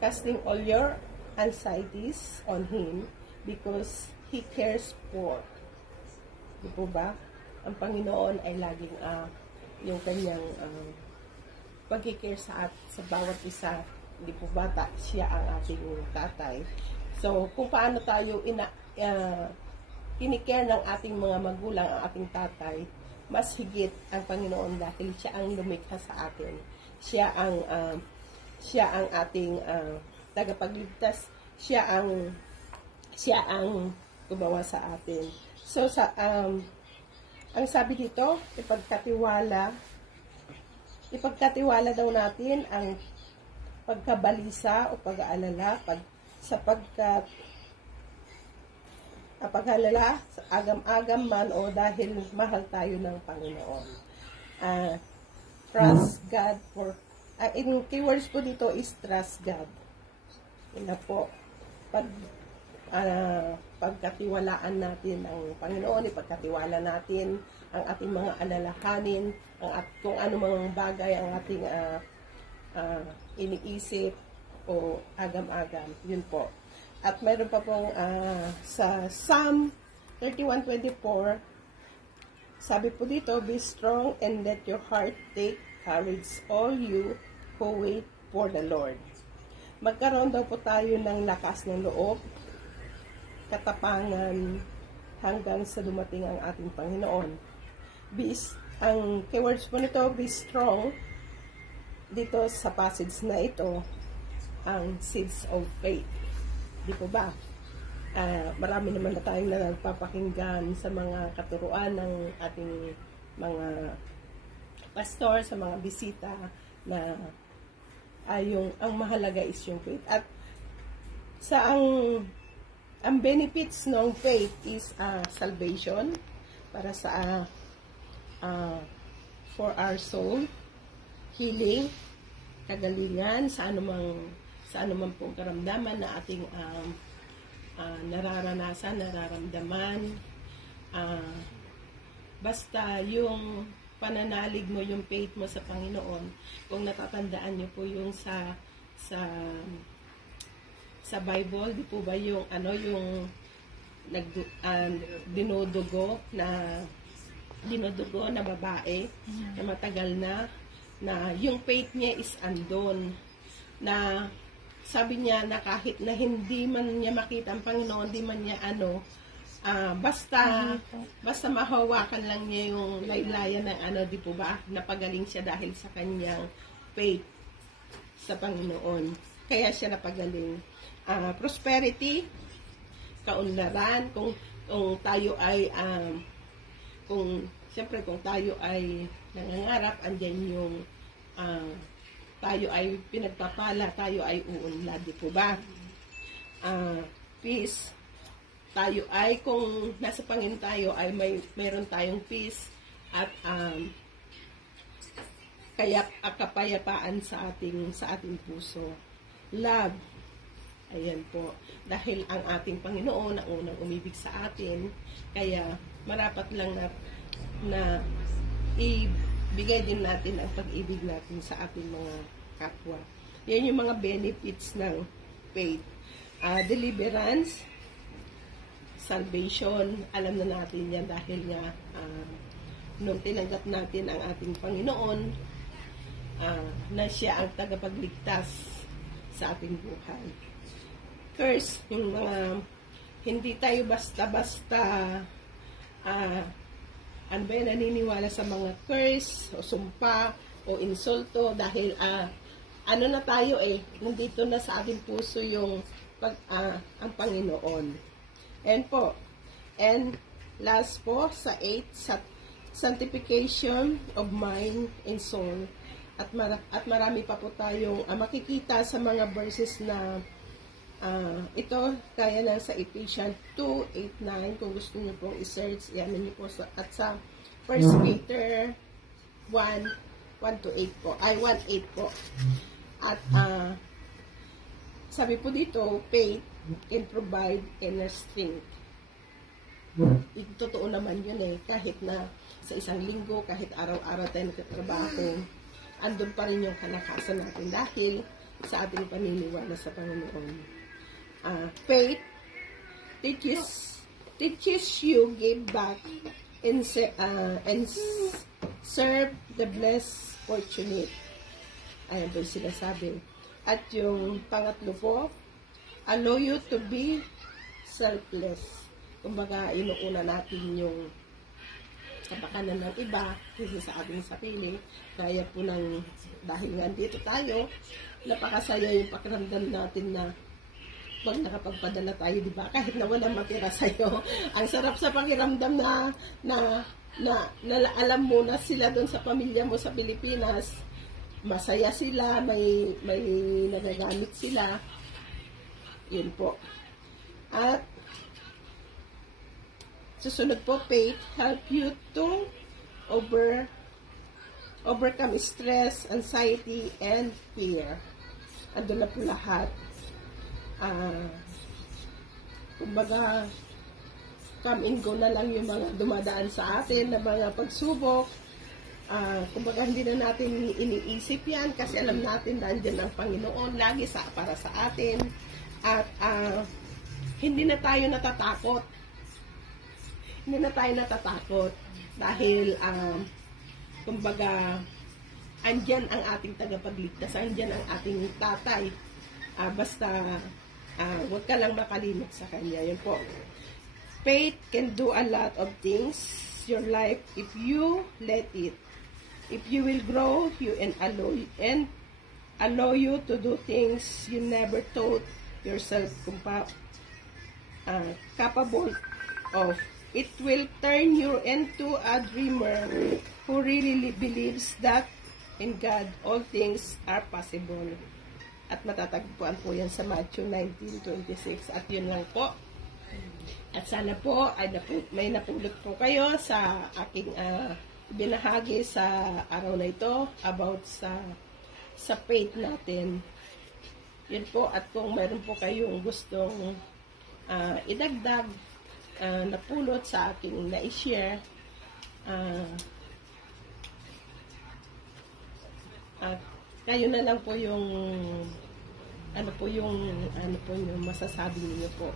casting all your anxieties on Him because He cares for. Di po ba? Ang Panginoon ay laging yung kanyang pag-care sa bawat isa. Di po ba? Siya ang ating tatay. So, kung paano tayo kinikare ng ating mga magulang, ang ating tatay, mas higit ang Panginoon dahil siya ang lumikha sa atin. Siya ang ating tagapagligtas. Siya ang gumawa sa atin. So ang sabi dito, ipagkatiwala daw natin ang pagkabalisa o pag-aalala sapagkat pag-alala, agam-agam man o dahil mahal tayo ng Panginoon. Trust God for, in keywords po dito is trust God. Yun na po. Pagkatiwalaan natin ang Panginoon, ipagkatiwala natin ang ating mga alalahanin, kung ano mga bagay ang ating iniisip o agam-agam. Yun po. At mayroon pa pong sa Psalm 31:24, sabi po dito, be strong and let your heart take courage, all you who wait for the Lord. Magkaroon daw po tayo ng lakas ng loob, katapangan, hanggang sa dumating ang ating Panginoon. Ang keywords po nito, be strong, dito sa passage na ito, ang seeds of faith. Di po ba? Marami naman na tayong nagpapakinggan sa mga katuruan ng ating mga pastor, sa mga bisita, na ang mahalaga is yung faith. At ang benefits ng faith is salvation para sa for our soul, healing, kagalingan sa anumang pong karamdaman na ating nararamdaman. Basta yung pananalig mo, yung faith mo sa Panginoon, kung natatandaan niyo po yung sa Bible, di po ba yung dinudugo na babae na matagal na yung faith niya is andon, na sabi niya na kahit na hindi man niya makita ang Panginoon, hindi man niya basta mahawakan lang niya yung laylayan ng di po ba, napagaling siya dahil sa kanyang faith sa Panginoon. Kaya siya napagaling. Prosperity, kaunlaran, kung tayo ay kung tayo ay nangangarap, andyan yung tayo ay pinagpapala, tayo ay uunlad, di po ba? Peace, tayo ay, kung nasa Panginoon tayo, ay mayroon tayong peace at kapayapaan sa ating puso. Love, ayan po, dahil ang ating Panginoon ang unang umibig sa atin, kaya marapat lang na ibigay din natin ang pag-ibig natin sa ating mga kapwa. Yan yung mga benefits ng faith. Deliverance, salvation, alam na natin yan dahil nga nung tinanggap natin ang ating Panginoon, na siya ang tagapagligtas sa ating buhay. Curse, yung mga hindi tayo basta-basta naniniwala sa mga curse o sumpa o insulto dahil na tayo nandito na sa ating puso yung ang Panginoon. And last po sa 8, sanctification of mind and soul. At marami pa po tayong makikita sa mga verses na ito, kaya na sa Ephesians 2:8, 9, kung gusto niyo pong i-search, yan niyo po at sa 1 Peter 1:1-8 po, 1:8 po. At sabi po dito, faith can provide inner strength. Totoo naman yun kahit na sa isang linggo, kahit araw-araw tayo nagtatrabaho, andun pa rin yung kalakasan natin dahil sa ating paniniwala sa Panginoon. Faith teaches you give back and serve the blessed fortunate. Ayan po yung sinasabi. At yung pangatlo po, allow you to be selfless. Kumbaga, inuuna natin yung kapakanan ng iba kasi sa ating sarili. Kaya po ng dahil nga dito tayo, napakasaya yung pakiramdam natin na pag nakapagpadala tayo, di ba? Kahit na walang matira sa'yo. Ang sarap sa pakiramdam na alam mo na sila doon sa pamilya mo sa Pilipinas. Masaya sila, may nagagamit sila. Yun po. At susunod po, faith help you to overcome stress, anxiety, and fear. Andun na po lahat. Kumbaga, come and go na lang yung mga dumadaan sa atin na mga pagsubok. Kumbaga, hindi na natin iniisip yan kasi alam natin na andyan ang Panginoon lagi para sa atin. At hindi na tayo natatakot. Hindi na tayo natatakot dahil kumbaga, andyan ang ating tagapagligtas, andyan ang ating tatay. Basta huwag ka lang makalimot sa Kanya. Yun po. Faith can do a lot of things your life if you let it. If you will grow, you and allow you to do things you never thought yourself capable of. It will turn you into a dreamer who really believes that in God all things are possible. At matatagpuan po yan sa Matthew 19:26. At yun lang po. At sana po ay may napulot po kayo sa aking binahagi sa araw na ito about sa faith natin. Yun po. At kung meron po kayong gustong idagdag, napulot sa aking na-share, at kayo na lang po yung ano po yung masasabi niyo po.